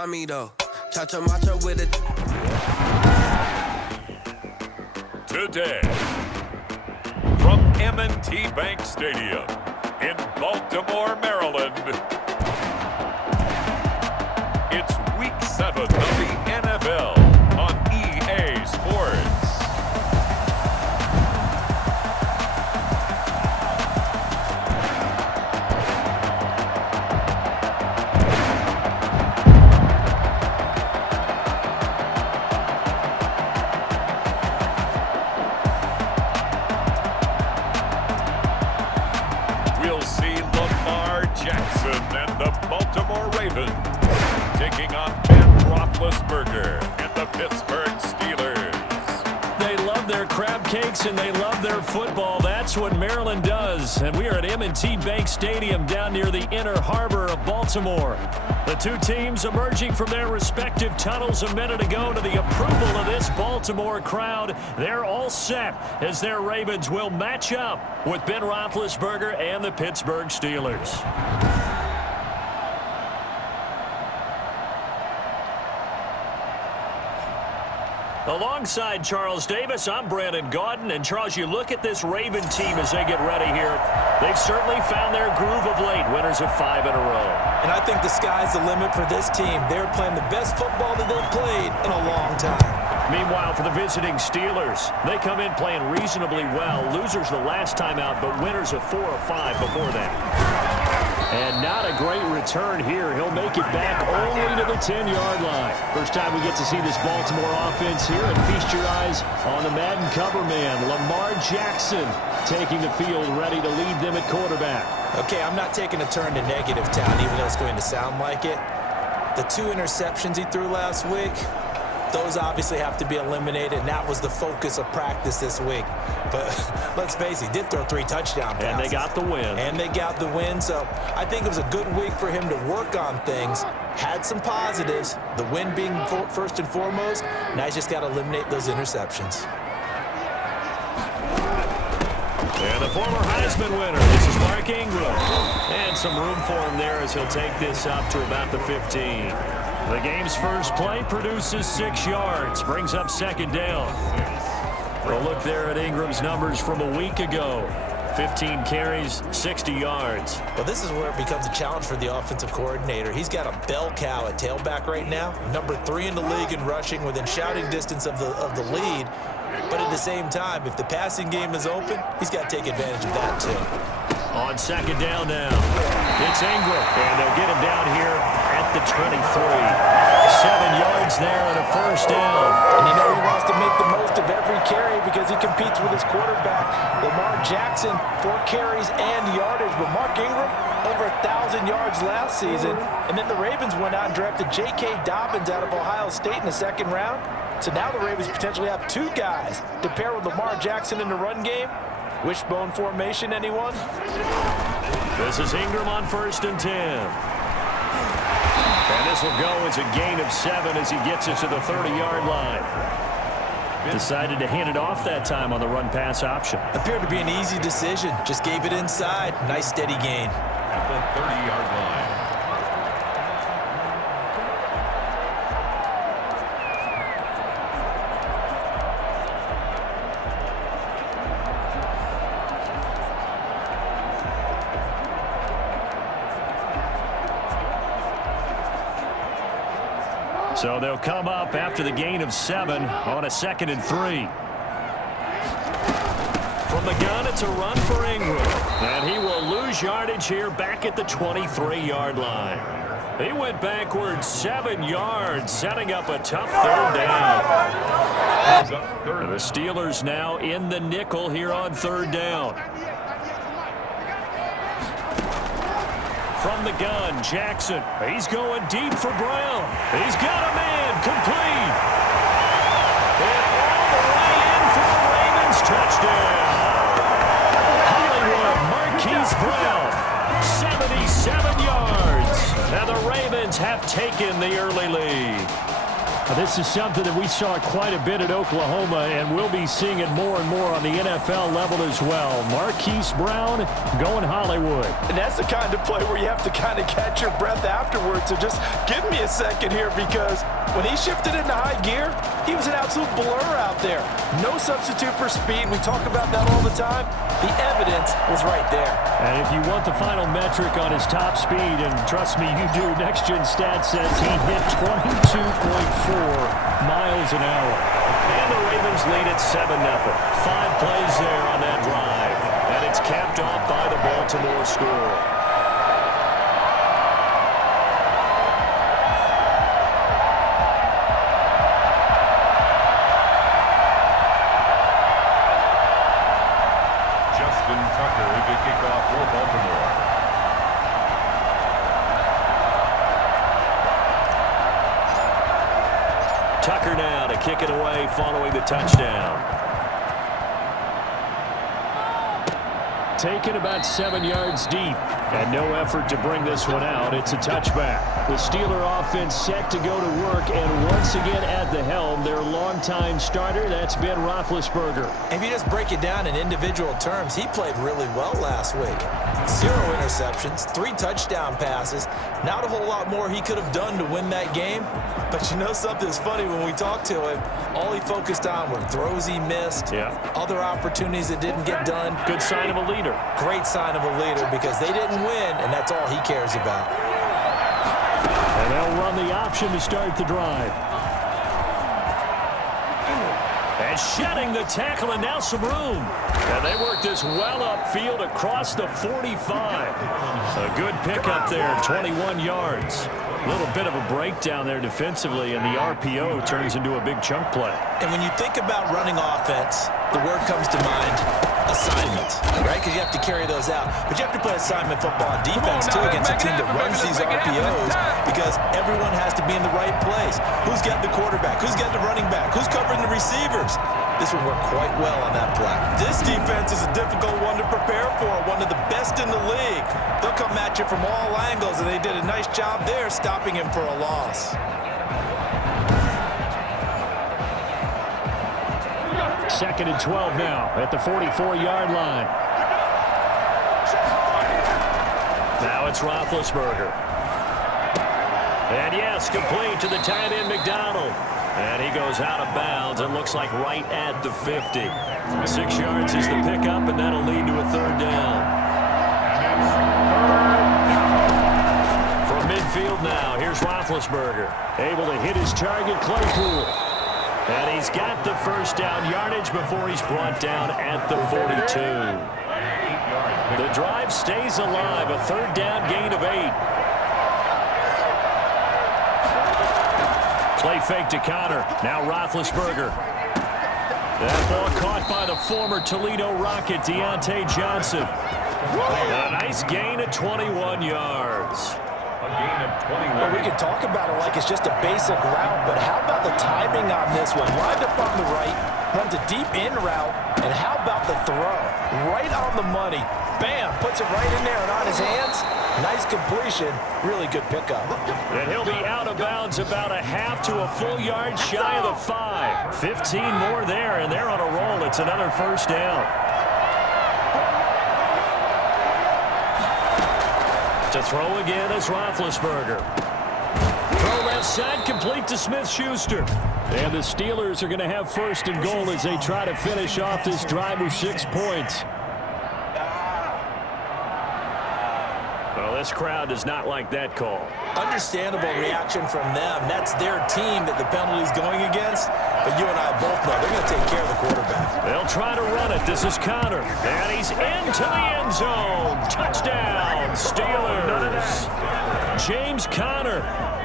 find me though. Cha-cha matcha with it. Today, from M&T Bank Stadium in Baltimore, Maryland, it's Week 7 of the NFL on EA Sports. We'll see Lamar Jackson and the Baltimore Ravens taking on Ben Roethlisberger and the Pittsburgh Steelers. They love their crab cakes and they love their football. That's what Maryland does. And we are at M&T Bank Stadium down near the Inner Harbor of Baltimore. The two teams emerging from their respective tunnels a minute ago to the approval of this Baltimore crowd. They're all set as their Ravens will match up with Ben Roethlisberger and the Pittsburgh Steelers. Alongside Charles Davis, I'm Brandon Gaudin. And Charles, you look at this Raven team as they get ready here. They've certainly found their groove of late, winners of 5 in a row. And I think the sky's the limit for this team. They're playing the best football that they've played in a long time. Meanwhile, for the visiting Steelers, they come in playing reasonably well. Losers the last time out, but winners of 4 or 5 before that. And not a great return here. He'll make it back only to the 10-yard line. First time we get to see this Baltimore offense here, and feast your eyes on the Madden cover man, Lamar Jackson, taking the field, ready to lead them at quarterback. Okay, I'm not taking a turn to negative town, even though it's going to sound like it. The 2 interceptions he threw last week, those obviously have to be eliminated, and that was the focus of practice this week. But let's face it, he did throw 3 touchdown passes. And they got the win. And they got the win, so I think it was a good week for him to work on things. Had some positives, the win being first and foremost. Now he's just got to eliminate those interceptions. And the former Heisman winner, this is Mark Ingram. And some room for him there as he'll take this up to about the 15. The game's first play produces 6 yards, brings up second down. We'll look there at Ingram's numbers from a week ago. 15 carries, 60 yards. Well, this is where it becomes a challenge for the offensive coordinator. He's got a bell cow at tailback right now, number 3 in the league in rushing, within shouting distance of the lead. But at the same time, if the passing game is open, he's got to take advantage of that too. On second down now, it's Ingram, and they'll get him down here at the 23. 7 yards there and a first down. And you know he wants to make the most of every carry because he competes with his quarterback. Lamar Jackson, 4 carries and yardage, but Mark Ingram, over 1,000 yards last season. And then the Ravens went out and drafted J.K. Dobbins out of Ohio State in the 2nd round. So now the Ravens potentially have 2 guys to pair with Lamar Jackson in the run game. Wishbone formation, anyone? This is Ingram on 1st and 10. And this will go as a gain of 7 as he gets it to the 30-yard line. Decided to hand it off that time on the run-pass option. Appeared to be an easy decision. Just gave it inside. Nice steady gain. At the 30-yard line. So they'll come up after the gain of 7 on a 2nd and 3. From the gun, it's a run for Ingram. And he will lose yardage here back at the 23-yard line. He went backwards 7 yards, setting up a tough 3rd down. The Steelers now in the nickel here on 3rd down. From the gun, Jackson. He's going deep for Brown. He's got a man complete. And all the way in for the Ravens. Touchdown. Hollywood Marquise Brown. 77 yards. And the Ravens have taken the early lead. This is something that we saw quite a bit at Oklahoma, and we'll be seeing it more and more on the NFL level as well. Marquise Brown going Hollywood. And that's the kind of play where you have to kind of catch your breath afterwards. So just give me a second here, because when he shifted into high gear, he was an absolute blur out there. No substitute for speed. We talk about that all the time. The evidence was right there. And if you want the final metric on his top speed, and trust me, you do, Next Gen Stats says he hit 22.4 miles an hour. And the Ravens lead at 7-0. 5 plays there on that drive. And it's capped off by the Baltimore score. To kick off for Baltimore. Tucker now to kick it away following the touchdown. Taken about 7 yards deep, and no effort to bring this one out. It's a touchback. The Steeler offense set to go to work, and once again at the helm, their longtime starter, that's Ben Roethlisberger. If you just break it down in individual terms, he played really well last week. 0 interceptions, 3 touchdown passes. Not a whole lot more he could have done to win that game. But you know something's funny, when we talked to him, all he focused on were throws he missed, other opportunities that didn't get done. Good sign of a leader. Great sign of a leader, because they didn't win, and that's all he cares about. And they'll run the option to start the drive. And shedding the tackle, and now some room. And they work this well upfield across the 45. A good pickup there, 21 yards. A little bit of a breakdown there defensively, and the RPO turns into a big chunk play. And when you think about running offense, the word comes to mind, assignments, right? Because you have to carry those out. But you have to play assignment football on defense, too, against a team that runs these RPOs, because everyone has to be in the right place. Who's getting the quarterback? Who's getting the running back? Who's covering the receivers? This will work quite well on that play. This defense is a difficult one to prepare for, one of the best in the league. They'll come at you from all angles, and they did a nice job there stopping him for a loss. Second and 12 now at the 44-yard line. Now it's Roethlisberger. And yes, complete to the tight end McDonald. And he goes out of bounds. It looks like right at the 50. 6 yards is the pickup, and that'll lead to a third down. From midfield now, here's Roethlisberger. Able to hit his target, Claypool. And he's got the first down yardage before he's brought down at the 42. The drive stays alive, a third down gain of 8. Play fake to Connor. Now Roethlisberger. That ball caught by the former Toledo Rocket, Deontay Johnson. A nice gain of 21 yards. A gain of 21. Well, we can talk about it like it's just a basic route, but how about the timing on this one? Lined up on the right, runs a deep in route, and how about the throw? Right on the money. Bam, puts it right in there and on his hands. Nice completion, really good pickup. And he'll be out of bounds about a half to a full yard shy of the 5. 15 more there, and they're on a roll. It's another first down. To throw again is Roethlisberger. Throw left side, complete to Smith-Schuster. And the Steelers are going to have first and goal as they try to finish off this drive with 6 points. Well, this crowd does not like that call. Understandable reaction from them. That's their team that the penalty's going against. But you and I both know they're going to take care of the quarterback. They'll try to run it. This is Connor. And he's into the end zone. Touchdown, Steelers. James Conner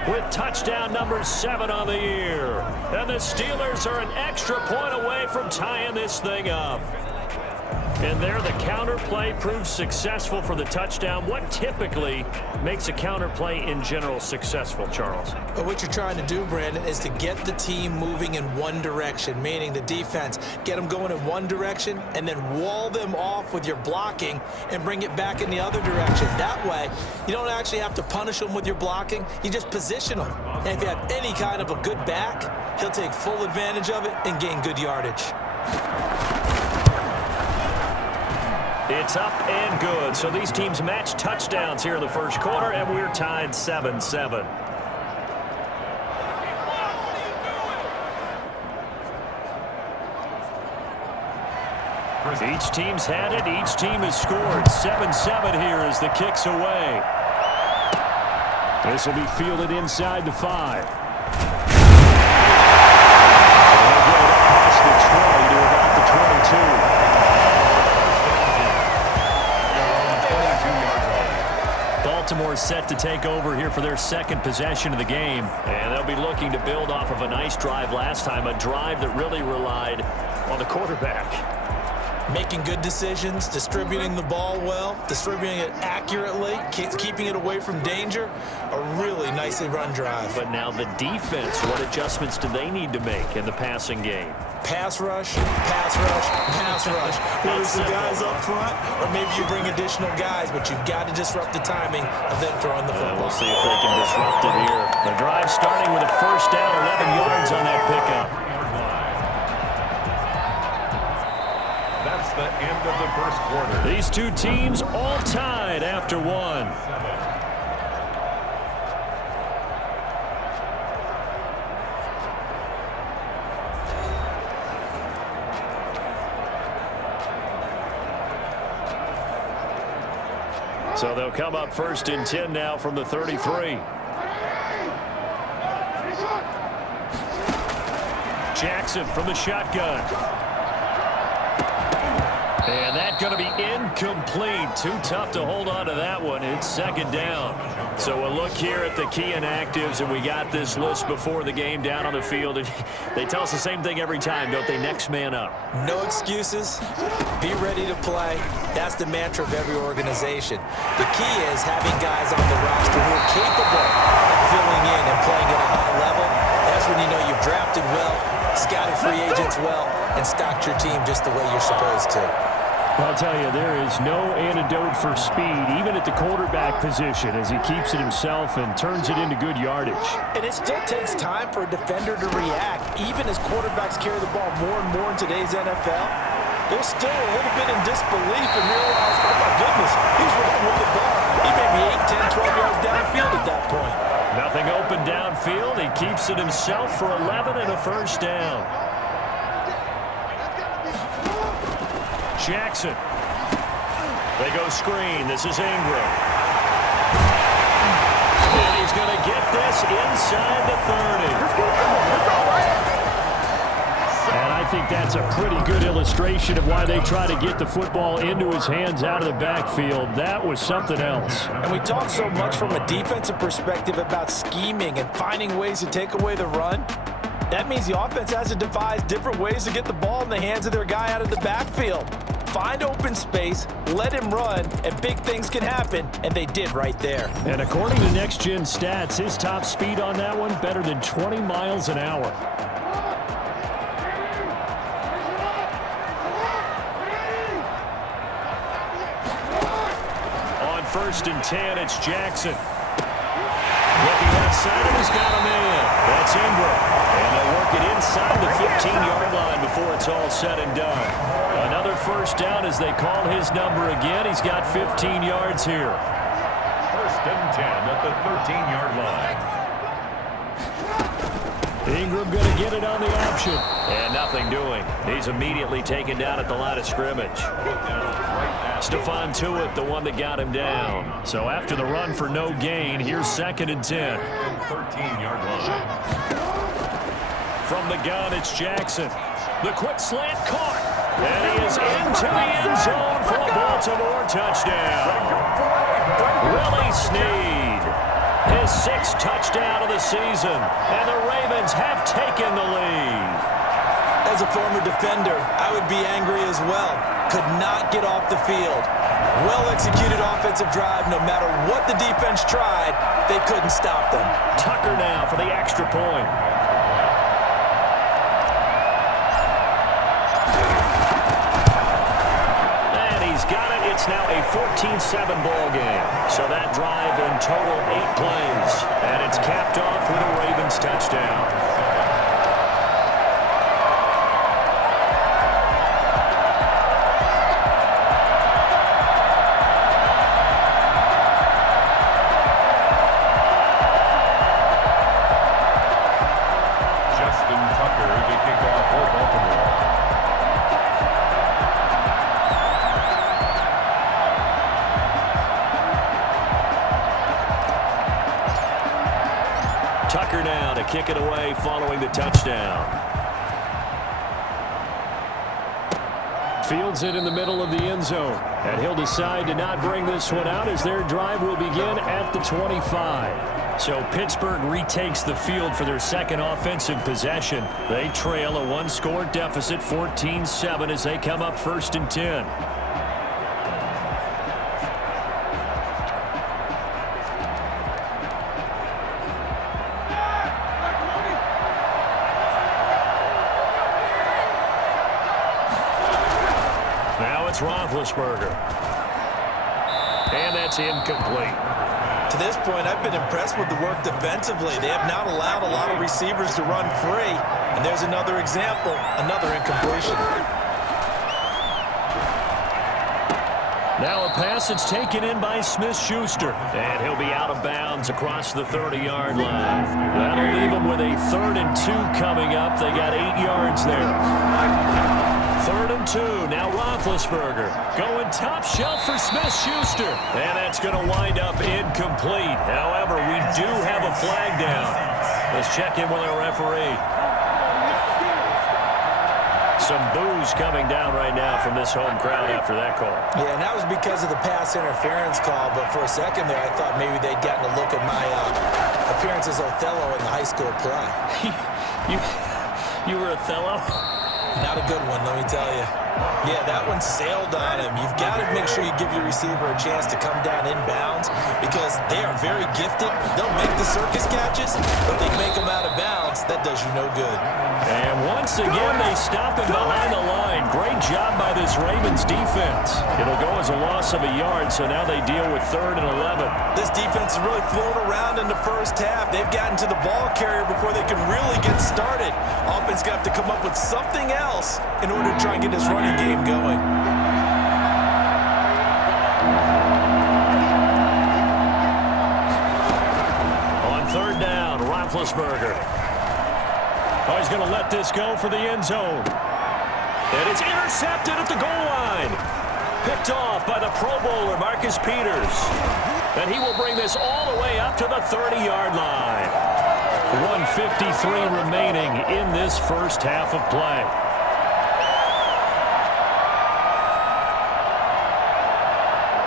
with touchdown number 7 on the year. And the Steelers are an extra point away from tying this thing up. And there the counter play proves successful for the touchdown. What typically makes a counter play in general successful, Charles? But what you're trying to do, Brandon, is to get the team moving in one direction, meaning the defense. Get them going in one direction and then wall them off with your blocking and bring it back in the other direction. That way, you don't actually have to punish them with your blocking. You just position them. And if you have any kind of a good back, he'll take full advantage of it and gain good yardage. It's up and good. So these teams match touchdowns here in the first quarter, and we're tied 7-7. Each team's had it. Each team has scored. 7-7 here as the kick's away. This will be fielded inside the 5. They'll get it past the 20 to about the 22. Baltimore set to take over here for their second possession of the game. And they'll be looking to build off of a nice drive last time, a drive that really relied on the quarterback. Making good decisions, distributing the ball well, distributing it accurately, keeping it away from danger. A really nicely run drive. But now the defense, what adjustments do they need to make in the passing game? Pass rush, pass rush, pass rush. Whether it's the guys up front or maybe you bring additional guys, but you've got to disrupt the timing of them throwing the football. We'll see if they can disrupt it here. The drive starting with a first down, 11 yards on that pickup. That's the end of the first quarter. These two teams all tied after one. So they'll come up first and 10 now from the 33. Jackson from the shotgun. And that's going to be incomplete. Too tough to hold on to that one. It's second down. So we'll look here at the key inactives, and we got this list before the game down on the field. And they tell us the same thing every time, don't they? Next man up. No excuses. Be ready to play. That's the mantra of every organization. The key is having guys on the roster who are capable of filling in and playing at a high level. That's when you know you've drafted well, scouted free agents well, and stocked your team just the way you're supposed to. I'll tell you, there is no antidote for speed, even at the quarterback position, as he keeps it himself and turns it into good yardage. And it still takes time for a defender to react, even as quarterbacks carry the ball more and more in today's NFL. They're still a little bit in disbelief and realize, oh my goodness, he's running with the ball. He may be 8, 10, 12 yards downfield at that point. Nothing open downfield. He keeps it himself for 11 and a first down. Jackson. They go screen. This is Ingram. And he's going to get this inside the 30. And I think that's a pretty good illustration of why they try to get the football into his hands out of the backfield. That was something else. And we talk so much from a defensive perspective about scheming and finding ways to take away the run. That means the offense has to devise different ways to get the ball in the hands of their guy out of the backfield. Find open space, let him run, and big things can happen, and they did right there. And according to Next Gen Stats, his top speed on that one, better than 20 miles an hour. On first and 10, it's Jackson. Looking outside, and he's got him in. That's Ingram. And they'll work it inside the 15-yard line before it's all said and done. Another first down as they call his number again. He's got 15 yards here. First and 10 at the 13-yard line. Ingram going to get it on the option. And nothing doing. He's immediately taken down at the line of scrimmage. Stephon Tuitt, the one that got him down. So after the run for no gain, here's second and 10. 13-yard line. From the gun, it's Jackson. The quick slant caught. And he is into the end zone for a Baltimore touchdown. Willie Snead, his 6th touchdown of the season. And the Ravens have taken the lead. As a former defender, I would be angry as well. could not get off the field. Well-executed offensive drive. No matter what the defense tried, they couldn't stop them. Tucker now for the extra point. And he's got it. It's now a 14-7 ball game. So that drive in total 8 plays. And it's capped off with a Ravens touchdown. Tucker now to kick it away following the touchdown. Fields it in the middle of the end zone. And he'll decide to not bring this one out as their drive will begin at the 25. So Pittsburgh retakes the field for their second offensive possession. They trail a one-score deficit, 14-7, as they come up 1st and 10. Roethlisberger. And that's incomplete. To this point, I've been impressed with the work defensively. They have not allowed a lot of receivers to run free. And there's another example, another incompletion. Now a pass that's taken in by Smith-Schuster. And he'll be out of bounds across the 30-yard line. That'll leave them with a 3rd and 2 coming up. They got 8 yards there. 3rd and 2. Now Roethlisberger going top shelf for Smith-Schuster. And that's going to wind up incomplete. However, we do have a flag down. Let's check in with our referee. Some boos coming down right now from this home crowd after that call. Yeah, and that was because of the pass interference call. But for a second there, I thought maybe they'd gotten a look at my appearance as Othello in the high school play. You were Othello? Not a good one, let me tell you. Yeah, that one sailed on him. You've got to make sure you give your receiver a chance to come down inbounds because they are very gifted. They'll make the circus catches, but they make them out of bounds. That does you no good. And once again, they stop him behind the line. Great job by this Ravens defense. It'll go as a loss of a yard, so now they deal with 3rd and 11. This defense is really flown around in the first half. They've gotten to the ball carrier before they can really get started. Offense got to come up with something else in order to try and get this running game going. On 3rd down, Roethlisberger. Oh, he's going to let this go for the end zone. And it's intercepted at the goal line. Picked off by the Pro Bowler, Marcus Peters. And he will bring this all the way up to the 30-yard line. 1:53 remaining in this first half of play.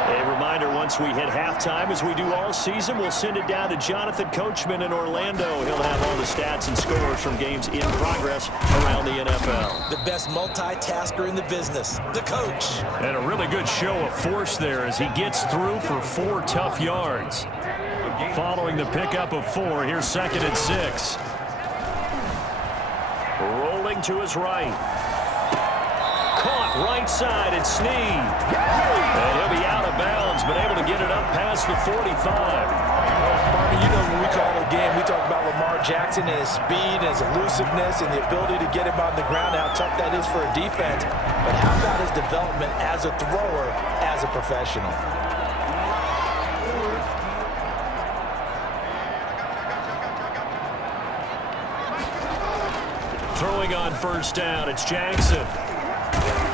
A reminder, once we hit halftime, as we do all season, we'll send it down to Jonathan Coachman in Orlando. He'll have all the stats and scores from games in progress around the NFL. The best multitasker in the business, the coach. And a really good show of force there as he gets through for 4 tough yards. Following the pickup of 4, here's 2nd and 6. Rolling to his right. Caught right side, it's Snead. And he'll be out of bounds, but able to get it up past the 45. Marty, you know when we call a game, we talk about Lamar Jackson and his speed and his elusiveness and the ability to get him on the ground, how tough that is for a defense. But how about his development as a thrower, as a professional? Throwing on 1st down, it's Jackson.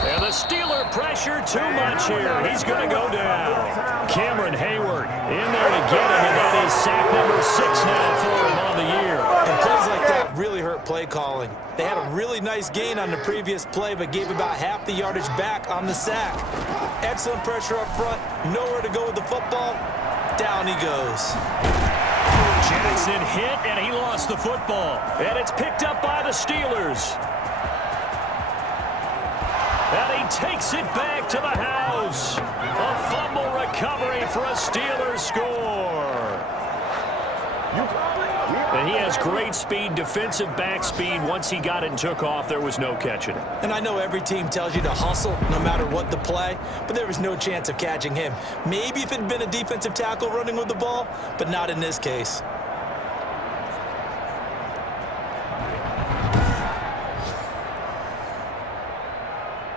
And the Steeler pressure too much here. He's going to go down. Cameron Hayward in there to get him, and that is sack number 6 now for him on the year. And plays like that really hurt play calling. They had a really nice gain on the previous play, but gave about half the yardage back on the sack. Excellent pressure up front, nowhere to go with the football. Down he goes. Jackson hit, and he lost the football. And it's picked up by the Steelers. And he takes it back to the house. A fumble recovery for a Steelers score. And he has great speed, defensive back speed. Once he got it and took off, there was no catching it. And I know every team tells you to hustle no matter what the play, but there was no chance of catching him. Maybe if it had been a defensive tackle running with the ball, but not in this case.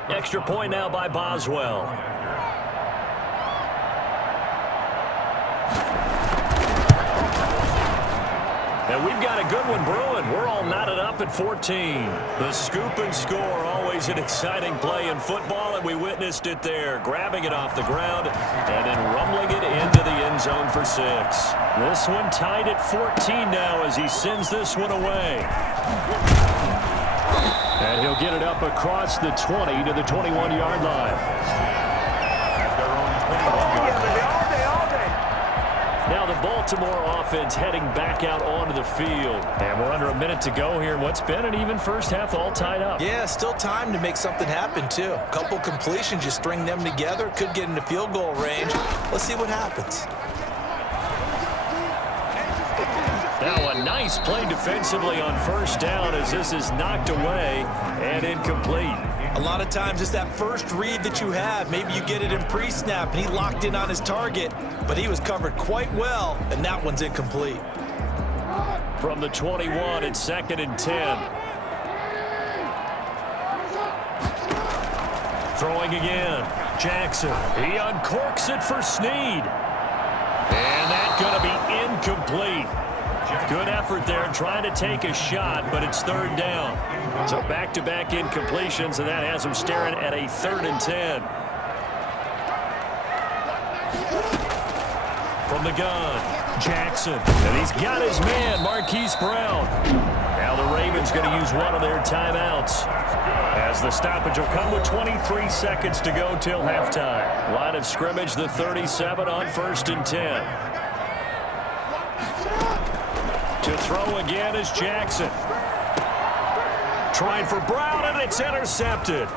Extra point now by Boswell. And we've got a good one brewing. We're all knotted up at 14. The scoop and score, always an exciting play in football, and we witnessed it there. Grabbing it off the ground and then rumbling it into the end zone for 6. This one tied at 14 now as he sends this one away. And he'll get it up across the 20 to the 21-yard line. Now the Baltimore offense heading back out onto the field. And we're under a minute to go here in what's been an even first half, all tied up. Yeah, still time to make something happen, too. A couple completions, you string them together, could get into field goal range. Let's see what happens. Now a nice play defensively on first down as this is knocked away and incomplete. A lot of times it's that first read that you have. Maybe you get it in pre-snap and he locked in on his target, but he was covered quite well, and that one's incomplete. From the 21, it's 2nd and 10. Throwing again. Jackson. He uncorks it for Snead. And that's going to be incomplete. Good effort there trying to take a shot, but it's 3rd down. So back-to-back incompletions, and that has him staring at a 3rd and 10. From the gun, Jackson. And he's got his man, Marquise Brown. Now the Ravens going to use one of their timeouts, as the stoppage will come with 23 seconds to go till halftime. Line of scrimmage, the 37 on 1st and 10. To throw again is Jackson. Trying for Brown, and it's intercepted.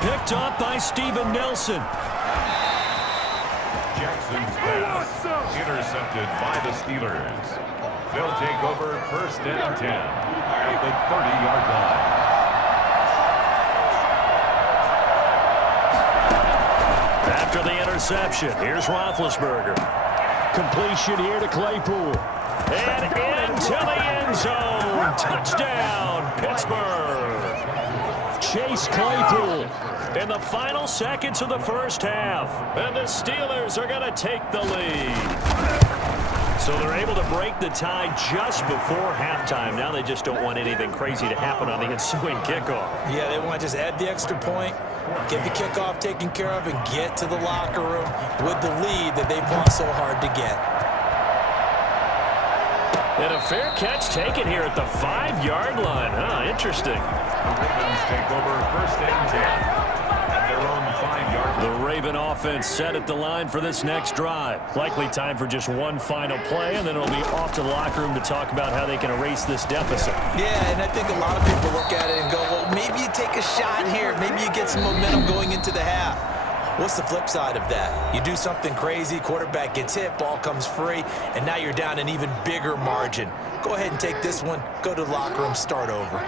Picked up by Steven Nelson. Jackson's pass intercepted by the Steelers. They'll take over 1st and 10 at the 30-yard line. After the interception, here's Roethlisberger. Completion here to Claypool. And into the end zone. Touchdown, Pittsburgh. Chase Claypool in the final seconds of the first half. And the Steelers are going to take the lead. So they're able to break the tie just before halftime. Now they just don't want anything crazy to happen on the ensuing kickoff. Yeah, they want to just add the extra point, get the kickoff taken care of, and get to the locker room with the lead that they fought so hard to get. And a fair catch taken here at the 5-yard line. Interesting. The Ravens take over 1st and 10 at their own 5-yard line. The Raven offense set at the line for this next drive. Likely time for just one final play, and then it'll be off to the locker room to talk about how they can erase this deficit. Yeah, and I think a lot of people look at it and go, well, maybe you take a shot here. Maybe you get some momentum going into the half. What's the flip side of that? You do something crazy, quarterback gets hit, ball comes free, and now you're down an even bigger margin. Go ahead and take this one, go to the locker room, start over.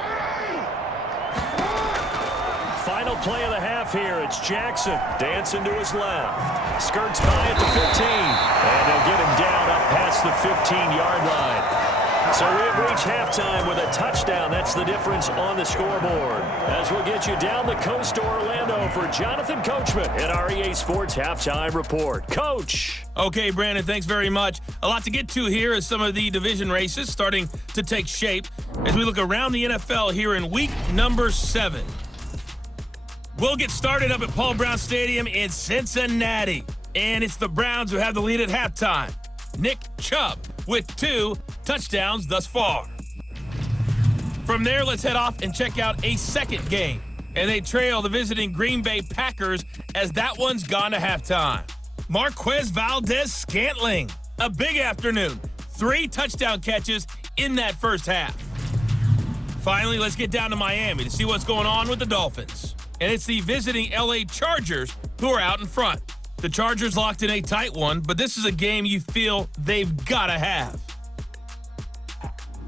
Final play of the half here. It's Jackson dancing to his left. Skirts by at the 15. And they'll get him down up past the 15-yard line. So we have reached halftime with a touchdown. That's the difference on the scoreboard. As we'll get you down the coast to Orlando for Jonathan Coachman at our EA Sports Halftime Report. Coach. Okay, Brandon, thanks very much. A lot to get to here as some of the division races starting to take shape as we look around the NFL here in week number 7. We'll get started up at Paul Brown Stadium in Cincinnati. And it's the Browns who have the lead at halftime. Nick Chubb with 2 touchdowns thus far. From there, let's head off and check out a second game. And they trail the visiting Green Bay Packers as that one's gone to halftime. Marquez Valdez-Scantling, a big afternoon. 3 touchdown catches in that first half. Finally, let's get down to Miami to see what's going on with the Dolphins. and it's the visiting LA Chargers who are out in front. The Chargers locked in a tight one, but this is a game you feel they've got to have.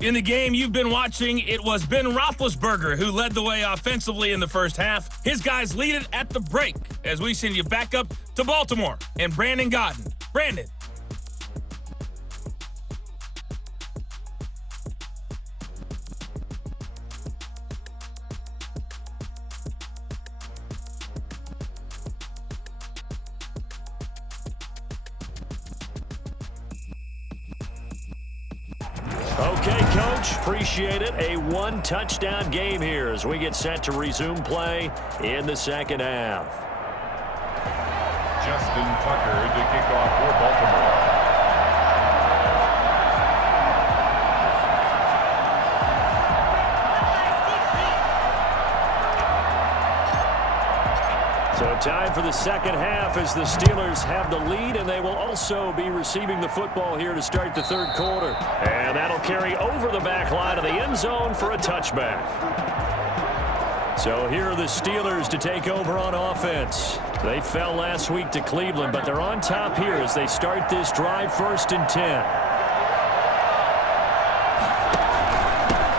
In the game you've been watching, it was Ben Roethlisberger who led the way offensively in the first half. His guys lead it at the break as we send you back up to Baltimore and Brandon Godden. Brandon. Okay, Coach, appreciate it. A one-touchdown game here as we get set to resume play in the second half. Justin Tucker to kick off for Baltimore. So time for the second half as the Steelers have the lead, and they will also be receiving the football here to start the third quarter. And that'll carry over the back line of the end zone for a touchback. So here are the Steelers to take over on offense. They fell last week to Cleveland, but they're on top here as they start this drive 1st and 10.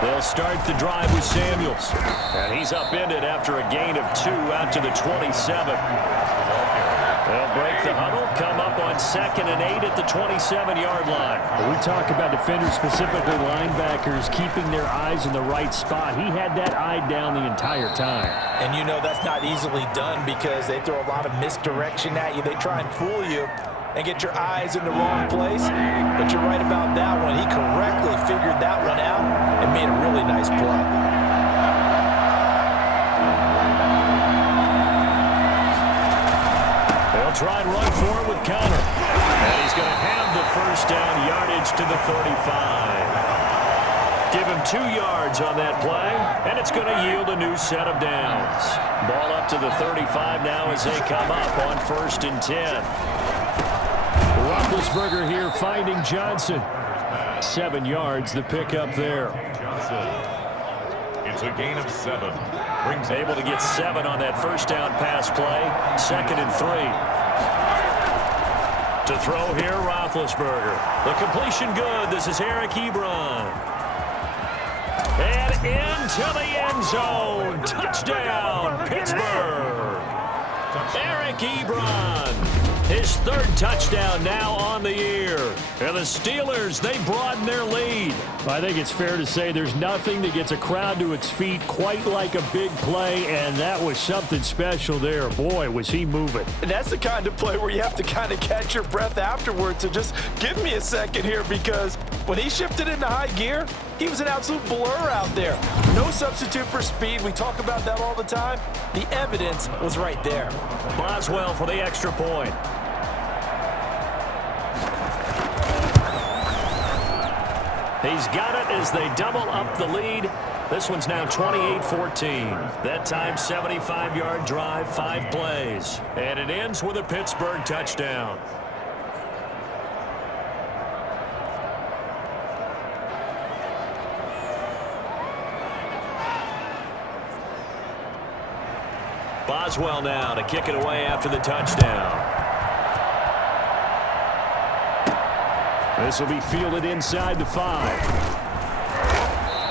They'll start the drive with Samuels. And he's upended after a gain of 2 out to the 27. They'll break the huddle, come up on 2nd and 8 at the 27-yard line. We talk about defenders, specifically linebackers, keeping their eyes in the right spot. He had that eye down the entire time. And you know that's not easily done because they throw a lot of misdirection at you. They try and fool you and get your eyes in the wrong place. But you're right about that one. He correctly figured that one out and made a really nice play. They'll try and run for it with Connor. And he's going to have the first down yardage to the 35. Give him 2 yards on that play, and it's going to yield a new set of downs. Ball up to the 35 now as they come up on 1st and 10. Roethlisberger here finding Johnson. 7 yards, the pickup there. Johnson. It's a gain of 7. Brings able to get 7 on that first down pass play. 2nd and 3. To throw here, Roethlisberger. The completion good. This is Eric Ebron. And into the end zone. Touchdown, Pittsburgh. Eric Ebron. His 3rd touchdown now on the year. And the Steelers, they broaden their lead. I think it's fair to say there's nothing that gets a crowd to its feet quite like a big play, and that was something special there. Boy, was he moving. And that's the kind of play where you have to kind of catch your breath afterwards. So just give me a second here because when he shifted into high gear, he was an absolute blur out there. No substitute for speed. We talk about that all the time. The evidence was right there. Boswell for the extra point. He's got it as they double up the lead. This one's now 28-14. That time, 75-yard drive, 5 plays. And it ends with a Pittsburgh touchdown. Boswell now to kick it away after the touchdown. This will be fielded inside the 5.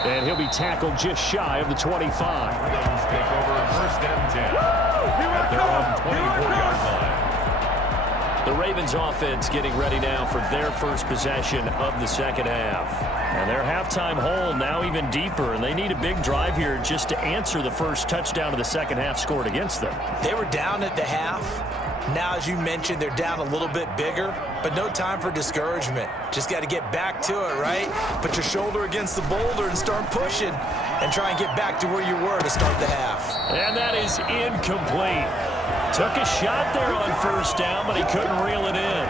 And he'll be tackled just shy of the 25. Ravens take over 1st and 10. At their own 24-yard line. The Ravens offense getting ready now for their first possession of the second half. And their halftime hole now even deeper, and they need a big drive here just to answer the first touchdown of the second half scored against them. They were down at the half. Now, as you mentioned, they're down a little bit bigger, but no time for discouragement. Just got to get back to it, right? Put your shoulder against the boulder and start pushing and try and get back to where you were to start the half. And that is incomplete. Took a shot there on first down, but he couldn't reel it in.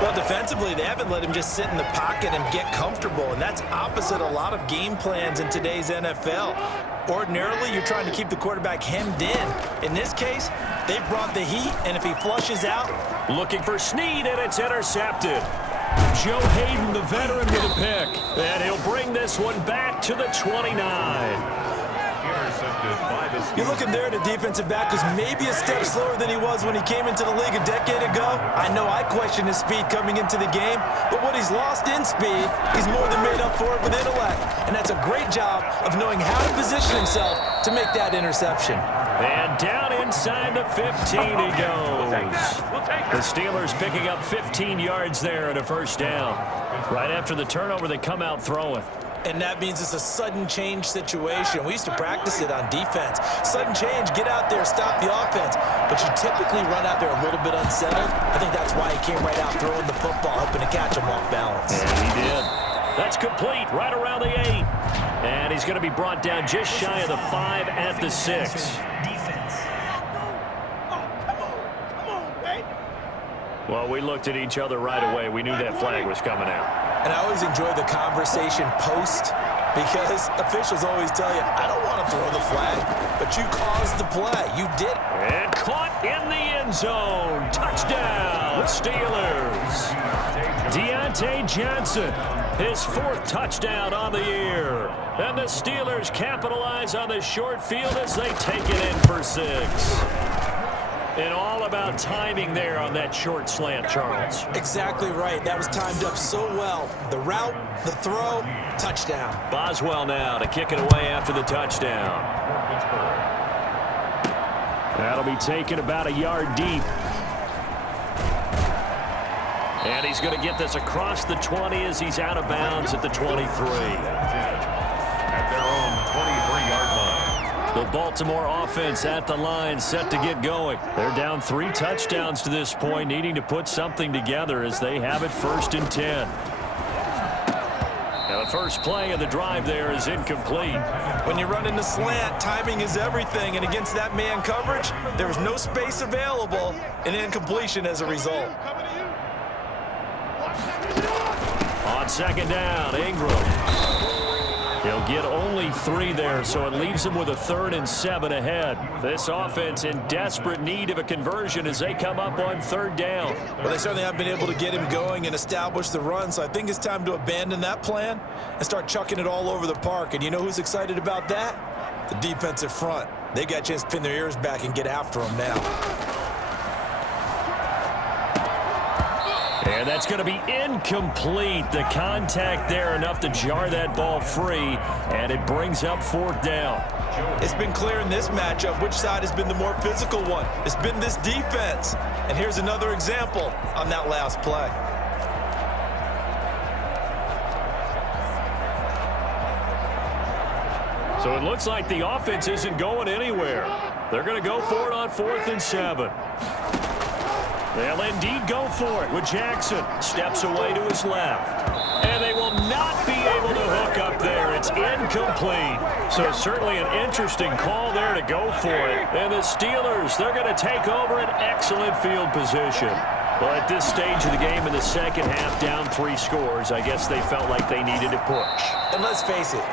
Well, defensively, they haven't let him just sit in the pocket and get comfortable, and that's opposite a lot of game plans in today's NFL. Ordinarily, you're trying to keep the quarterback hemmed in. In this case, they brought the heat, and if he flushes out... Looking for Snead, and it's intercepted. Joe Hayden, the veteran, with a pick. And he'll bring this one back to the 29. intercepted by the Steelers. You're looking there, the defensive back was maybe a step slower than he was when he came into the league a decade ago. I know I questioned his speed coming into the game, but what he's lost in speed, he's more than made up for it with intellect. And that's a great job of knowing how to position himself to make that interception. And down inside the 15 he goes. The Steelers picking up 15 yards there at a first down. Right after the turnover, they come out throwing. And that means it's a sudden change situation. We used to practice it on defense. Sudden change, get out there, stop the offense. But you typically run out there a little bit unsettled. I think that's why he came right out throwing the football, hoping to catch him off balance. And he did. That's complete, right around the 8. And he's going to be brought down just shy of the 5 at the 6. Well, we looked at each other right away. We knew that flag was coming out. And I always enjoy the conversation post because officials always tell you, I don't want to throw the flag, but you caused the play. You did. And caught in the end zone. Touchdown, Steelers. Deontay Johnson, his 4th touchdown on the year. And the Steelers capitalize on the short field as they take it in for 6. And all about timing there on that short slant, Charles. Exactly right. That was timed up so well. The route, the throw, touchdown. Boswell now to kick it away after the touchdown. That'll be taken about a yard deep. And he's going to get this across the 20 as he's out of bounds at the 23. At their own 23-yard line. The Baltimore offense at the line, set to get going. They're down 3 touchdowns to this point, needing to put something together as they have it 1st and 10. Now the first play of the drive there is incomplete. When you run into slant, timing is everything, and against that man coverage, there was no space available, and incompletion as a result. On 2nd down, Ingram. He'll get only 3 there, so it leaves him with a 3rd and 7 ahead. This offense in desperate need of a conversion as they come up on 3rd down. Well, they certainly have been able to get him going and establish the run, so I think it's time to abandon that plan and start chucking it all over the park. And you know who's excited about that? The defensive front. They got a chance to pin their ears back and get after him now. And that's going to be incomplete. The contact there enough to jar that ball free, and it brings up 4th down. It's been clear in this matchup which side has been the more physical one. It's been this defense. And here's another example on that last play. So it looks like the offense isn't going anywhere. They're going to go for it on 4th and 7. They'll indeed go for it with Jackson. Steps away to his left. And they will not be able to hook up there. It's incomplete. So certainly an interesting call there to go for it. And the Steelers, they're going to take over an excellent field position. Well, at this stage of the game in the second half, down 3 scores, I guess they felt like they needed to push. And let's face it,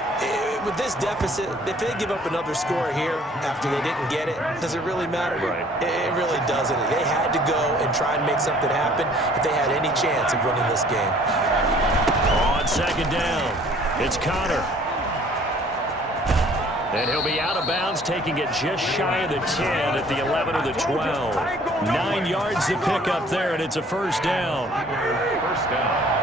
with this deficit, if they give up another score here after they didn't get it, does it really matter? Right. It really doesn't. They had to go and try and make something happen if they had any chance of winning this game. On 2nd down, it's Connor. And he'll be out of bounds, taking it just shy of the 10 at the 11 or the 12. 9 yards to pick up there, and it's a 1st down. First down.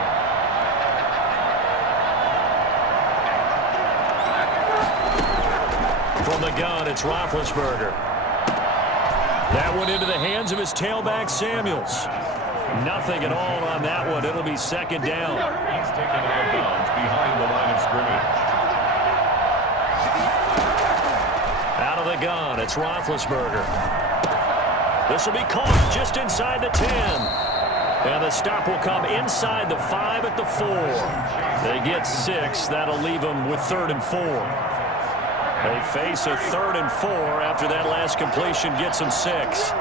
From the gun, it's Roethlisberger. That one into the hands of his tailback, Samuels. Nothing at all on that one. It'll be 2nd down. He's taken out of bounds behind the line of scrimmage. Out of the gun, it's Roethlisberger. This will be caught just inside the 10. And the stop will come inside the 5 at the 4. They get 6. That'll leave them with 3rd and 4. They face a 3rd and 4 after that last completion gets them 6.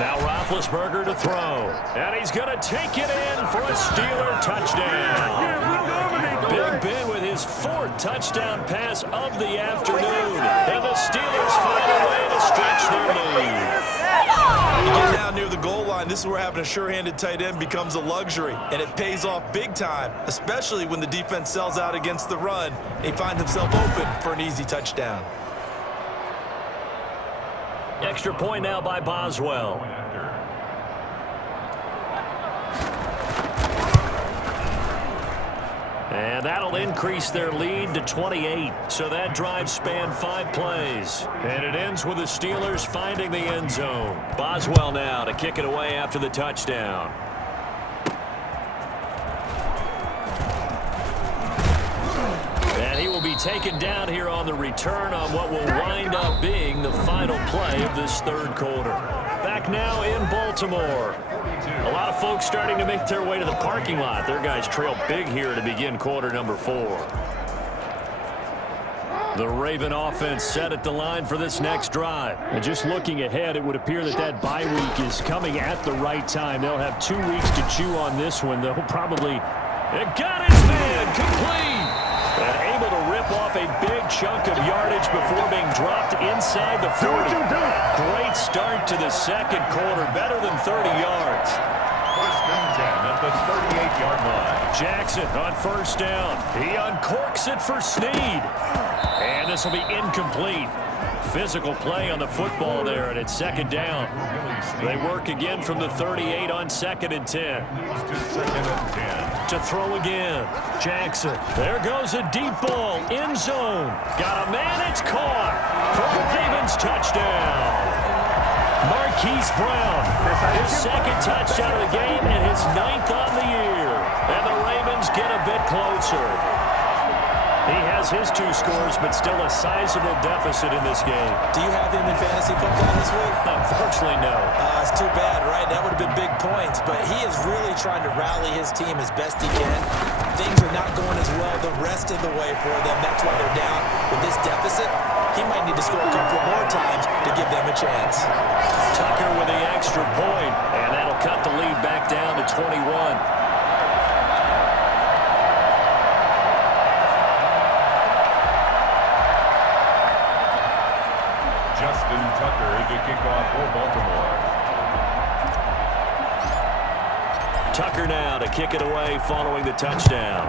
Now Roethlisberger to throw. And he's going to take it in for a Steeler touchdown. Big Ben with his 4th touchdown pass of the afternoon. And the Steelers find a way to stretch their lead. You get down near the goal line, this is where having a sure-handed tight end becomes a luxury, and it pays off big time, especially when the defense sells out against the run. He finds himself open for an easy touchdown. Extra point now by Boswell. And that'll increase their lead to 28. So that drive spanned 5 plays. And it ends with the Steelers finding the end zone. Boswell now to kick it away after the touchdown. And he will be taken down here on the return on what will wind up being the final play of this third quarter. Back now in Baltimore. A lot of folks starting to make their way to the parking lot. Their guys trail big here to begin quarter number 4. The Raven offense set at the line for this next drive. And just looking ahead, it would appear that that bye week is coming at the right time. They'll have 2 weeks to chew on this one. They'll probably... It got his man complete! And able to rip off a big chunk of yardage before being dropped inside the 40. Great start to the second quarter. Better than 30 yards. First and 10 at the 38-yard line. Jackson on first down. He uncorks it for Snead. And this will be incomplete. Physical play on the football there, and it's second down. They work again from the 38 on 2nd and 10. To throw again. Jackson. There goes a deep ball. End zone. Got a man. It's caught. For the Ravens touchdown. Marquise Brown. His second touchdown of the game and his 9th on the year. And the Ravens get a bit closer. He has his 2 scores, but still a sizable deficit in this game. Do you have him in fantasy football this week? Unfortunately, no. It's too bad, right? That would have been big points, but he is really trying to rally his team as best he can. Things are not going as well the rest of the way for them. That's why they're down. With this deficit, he might need to score a couple more times to give them a chance. Tucker with the extra point, and that'll cut the lead back down to 21. Tucker to kick off for Baltimore. Tucker now to kick it away following the touchdown.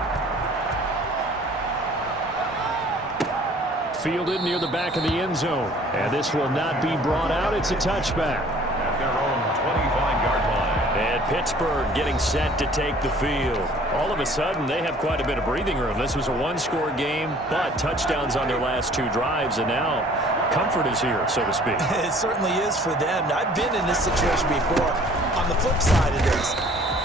Fielded near the back of the end zone. And this will not be brought out. It's a touchback. At their own 25-yard line. And Pittsburgh getting set to take the field. All of a sudden, they have quite a bit of breathing room. This was a 1-score game, but touchdowns on their last 2 drives, and now comfort is here, so to speak. It certainly is for them. I've been in this situation before on the flip side of this.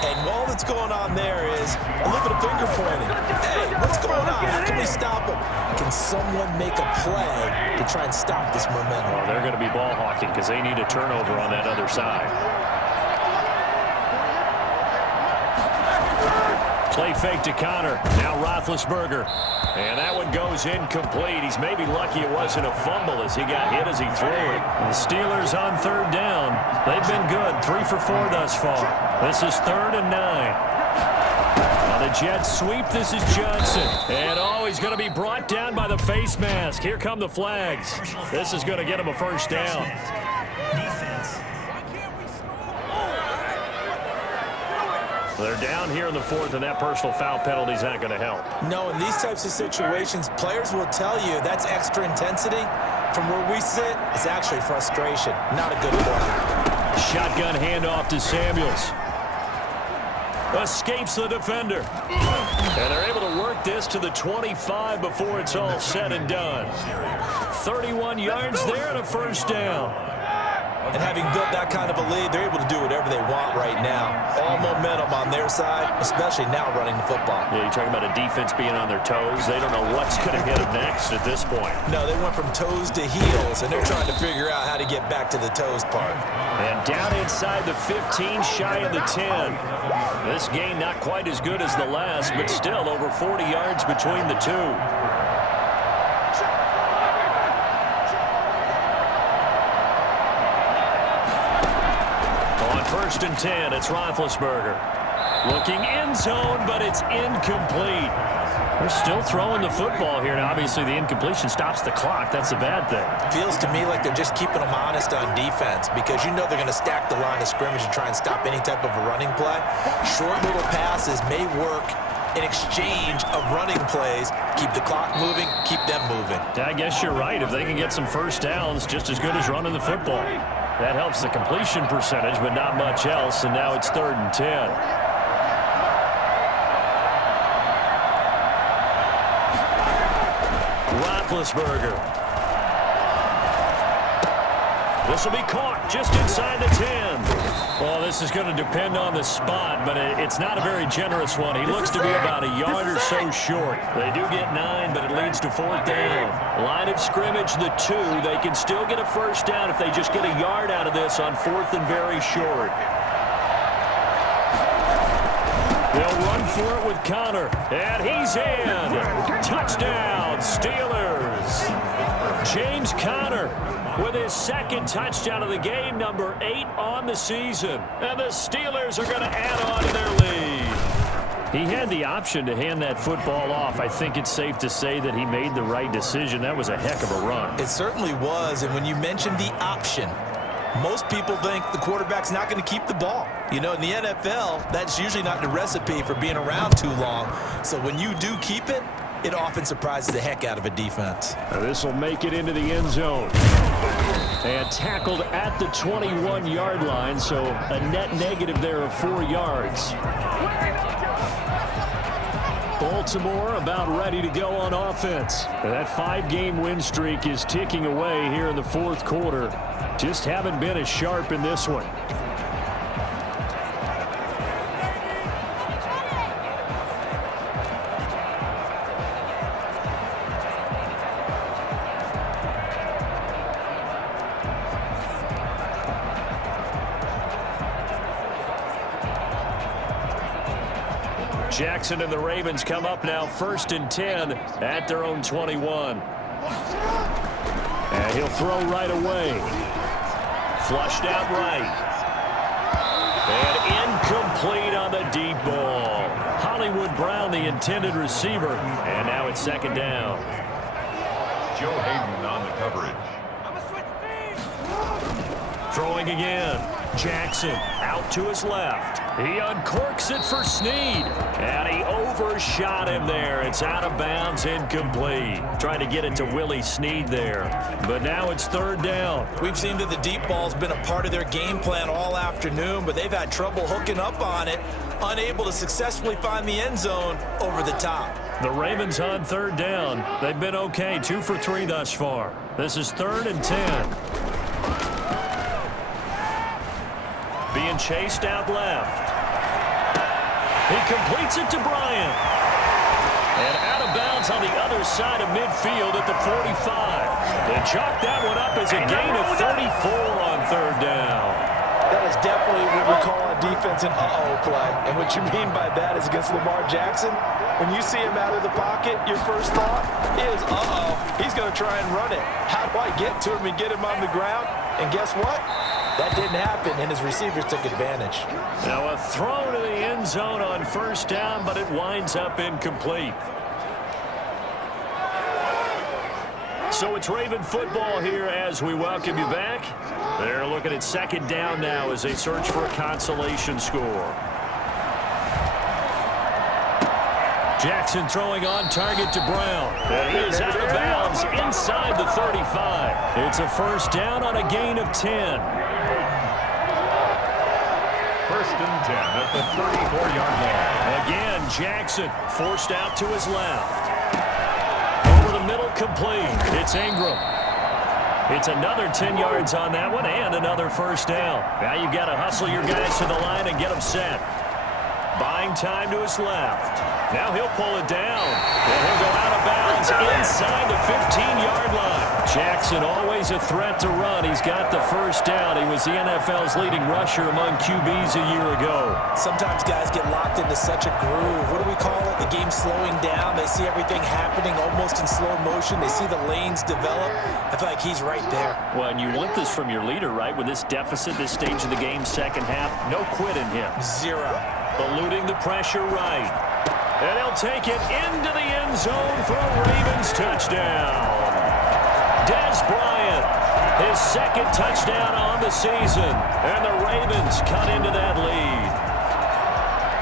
And all that's going on there is a little bit of finger pointing. Hey, what's going on? How can we stop him? Can someone make a play to try and stop this momentum? Well, they're going to be ball hawking because they need a turnover on that other side. Play fake to Connor. Now Roethlisberger. And that one goes incomplete. He's maybe lucky it wasn't a fumble as he got hit as he threw it. The Steelers on 3rd down. They've been good. 3 for 4 thus far. This is 3rd and 9. Now the Jets sweep. This is Johnson. And he's going to be brought down by the face mask. Here come the flags. This is going to get him a first down. They're down here in the 4th, and that personal foul penalty is not going to help. No, in these types of situations, players will tell you that's extra intensity. From where we sit, it's actually frustration. Not a good play. Shotgun handoff to Samuels. Escapes the defender. And they're able to work this to the 25 before it's all said and done. 31 yards there and a first down. And having built that kind of a lead, they're able to do whatever they want right now. All momentum on their side, especially now running the football. Yeah, you're talking about a defense being on their toes. They don't know what's going to hit them next at this point. No, they went from toes to heels, and they're trying to figure out how to get back to the toes part. And down inside the 15, shy of the 10. This gain not quite as good as the last, but still over 40 yards between the two. First and 10, it's Roethlisberger. Looking end zone, but it's incomplete. They're still throwing the football here, and obviously the incompletion stops the clock. That's a bad thing. Feels to me like they're just keeping them honest on defense because you know they're going to stack the line of scrimmage and try and stop any type of a running play. Short little passes may work in exchange of running plays. Keep the clock moving, keep them moving. I guess you're right. If they can get some first downs, just as good as running the football. That helps the completion percentage, but not much else, and now it's 3rd and 10. Roethlisberger. This will be caught just inside the 10. Well, this is going to depend on the spot, but it's not a very generous one. He looks to be about a yard or so short. They do get 9, but it leads to 4th down. Line of scrimmage, the 2. They can still get a first down if they just get a yard out of this on 4th and very short. They'll run for it with Connor, and he's in. Touchdown, Steelers. James Conner with his 2nd touchdown of the game, number 8 on the season. And the Steelers are going to add on to their lead. He had the option to hand that football off. I think it's safe to say that he made the right decision. That was a heck of a run. It certainly was, and when you mentioned the option, most people think the quarterback's not going to keep the ball. You know, in the NFL, that's usually not the recipe for being around too long. So when you do keep it, it often surprises the heck out of a defense. This will make it into the end zone. And tackled at the 21-yard line, so a net negative there of 4 yards. Baltimore about ready to go on offense. That 5-game win streak is ticking away here in the 4th quarter. Just haven't been as sharp in this one. Jackson and the Ravens come up now 1st and 10 at their own 21. And he'll throw right away. Flushed out right. And incomplete on the deep ball. Hollywood Brown, the intended receiver. And now it's 2nd down. Joe Hayden on the coverage. Throwing again. Jackson out to his left. He uncorks it for Snead. And he overshot him there. It's out of bounds, incomplete. Trying to get it to Willie Snead there. But now it's 3rd down. We've seen that the deep ball's been a part of their game plan all afternoon, but they've had trouble hooking up on it, unable to successfully find the end zone over the top. The Ravens on 3rd down. They've been okay, 2 for 3 thus far. This is 3rd and 10. Being chased out left. He completes it to Bryant. And out of bounds on the other side of midfield at the 45. They chalk that one up as a gain of 34 on 3rd down. That is definitely what we call on defense an uh-oh play. And what you mean by that is against Lamar Jackson, when you see him out of the pocket, your first thought is, uh-oh, he's going to try and run it. How do I get to him and get him on the ground? And guess what? That didn't happen, and his receivers took advantage. Now a throw to the end zone on 1st down, but it winds up incomplete. So it's Raven football here as we welcome you back. They're looking at 2nd down now as they search for a consolation score. Jackson throwing on target to Brown. And he is out of bounds inside the 35. It's a 1st down on a gain of 10. 1st and 10 at the 34-yard line. Again, Jackson forced out to his left. Over the middle, complete. It's Ingram. It's another 10 yards on that one and another 1st down. Now you've got to hustle your guys to the line and get them set. Buying time to his left. Now he'll pull it down. And he'll go out of bounds inside the 15-yard line. Jackson always a threat to run. He's got the 1st down. He was the NFL's leading rusher among QBs a year ago. Sometimes guys get locked into such a groove. What do we call it? The game slowing down. They see everything happening almost in slow motion. They see the lanes develop. I feel like he's right there. Well, and you want this from your leader, right? With this deficit, this stage of the game, 2nd half, no quit in him. 0. eluding the pressure right. And he'll take it into the end zone for a Ravens touchdown. Dez Bryant, his second touchdown on the season. And the Ravens cut into that lead.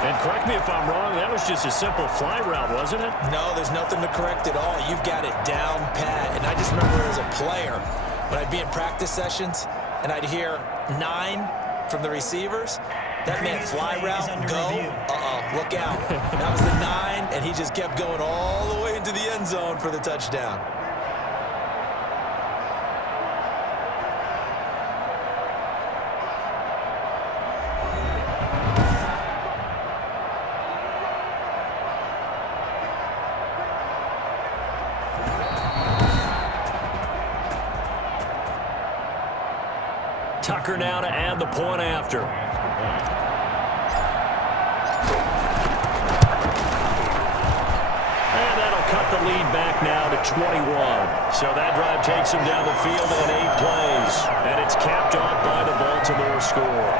And correct me if I'm wrong, that was just a simple fly route, wasn't it? No, there's nothing to correct at all. You've got it down pat. And I just remember as a player, when I'd be in practice sessions, and I'd hear 9 from the receivers, that meant fly route, go, look out. That was the 9, and he just kept going all the way into the end zone for the touchdown. Tucker now to add the point after. And that'll cut the lead back now to 21. So that drive takes him down the field in 8 plays. And it's capped off by the Baltimore score.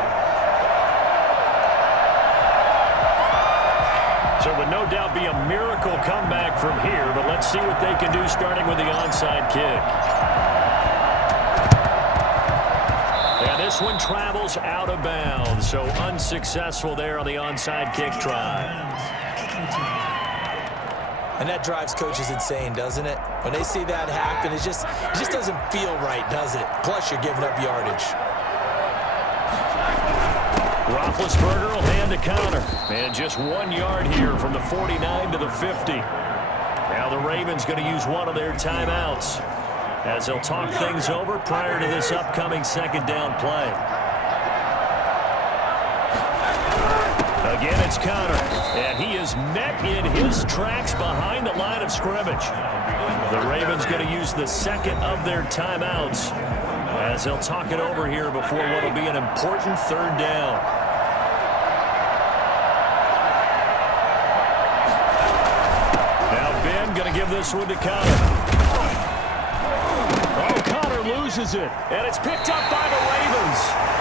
So it would no doubt be a miracle comeback from here, but let's see what they can do starting with the onside kick. And this one travels out of bounds, so unsuccessful there on the onside kick try. And that drives coaches insane, doesn't it? When they see that happen, it just doesn't feel right, does it? Plus, you're giving up yardage. Roethlisberger will hand the counter. And just 1 yard here from the 49 to the 50. Now the Ravens going to use one of their timeouts as they'll talk things over prior to this upcoming second down play. Again, it's Connor, and he is met in his tracks behind the line of scrimmage. The Ravens going to use the second of their timeouts as they'll talk it over here before what will be an important third down. Now Ben going to give this one to Connor. Loses it, and it's picked up by the Ravens.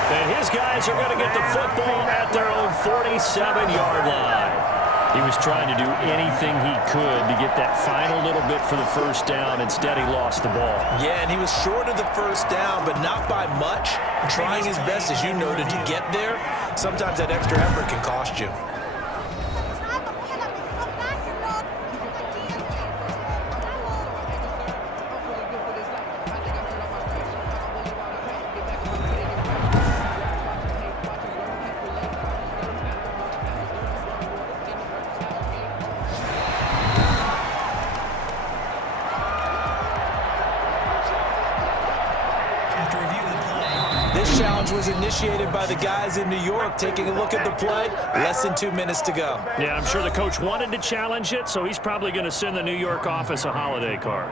And his guys are going to get the football at their own 47-yard line. He was trying to do anything he could to get that final little bit for the first down. Instead, he lost the ball. Yeah, and he was short of the first down, but not by much. Trying his best, as you noted, to get there. Sometimes that extra effort can cost you. This challenge was initiated by the guys in New York. Taking a look at the play, less than 2 minutes to go. Yeah, I'm sure the coach wanted to challenge it, so he's probably going to send the New York office a holiday card.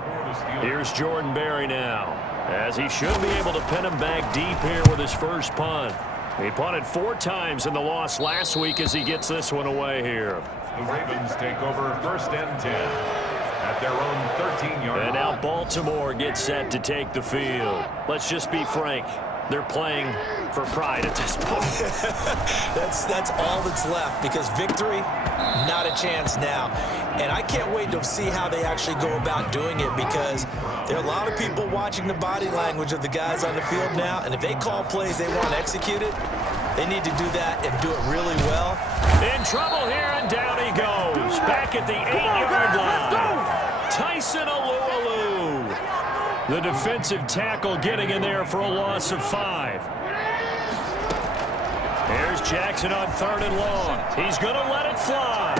Here's Jordan Berry now, as he should be able to pin him back deep here with his first punt. He punted 4 times in the loss last week as he gets this one away here. The Ravens take over first and 10 at their own 13-yard line. And now Baltimore gets set to take the field. Let's just be frank. They're playing for pride at this point. That's all that's left, because victory, not a chance now. And I can't wait to see how they actually go about doing it, because there are a lot of people watching the body language of the guys on the field now, and if they call plays they want executed, they need to do that and do it really well. In trouble here, and down he goes. Back at the 8-yard line. Tyson Alualu. The defensive tackle getting in there for a loss of 5. Here's Jackson on 3rd and long. He's going to let it fly.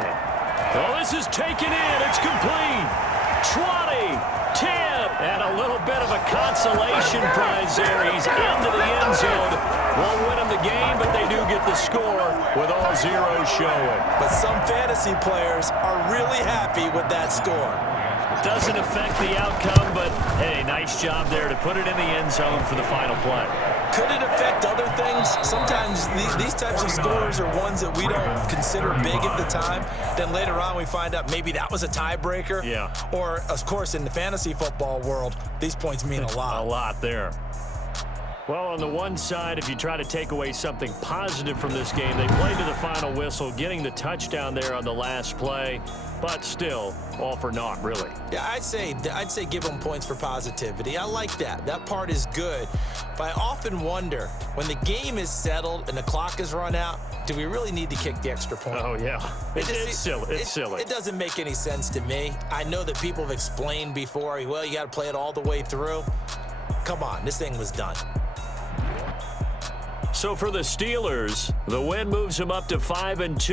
Oh, this is taken in. It's complete. 20, 10, and a little bit of a consolation prize there. He's into the end zone. Won't win him the game, but they do get the score with all zeros showing. But some fantasy players are really happy with that score. Doesn't affect the outcome, but hey, nice job there to put it in the end zone for the final play. Could it affect other things? Sometimes these types of scores are ones that we don't consider big at the time. Then later on we find out maybe that was a tiebreaker. Yeah. Or, of course, in the fantasy football world, these points mean a lot. A lot there. Well, on the one side, if you try to take away something positive from this game, they played to the final whistle, getting the touchdown there on the last play, but still, all for naught, really. Yeah, I'd say give them points for positivity. I like that. That part is good. But I often wonder, when the game is settled and the clock is run out, do we really need to kick the extra point? Oh, yeah. It's silly. It's silly. It doesn't make any sense to me. I know that people have explained before, well, you got to play it all the way through. Come on, this thing was done. So for the Steelers, the win moves them up to 5-2.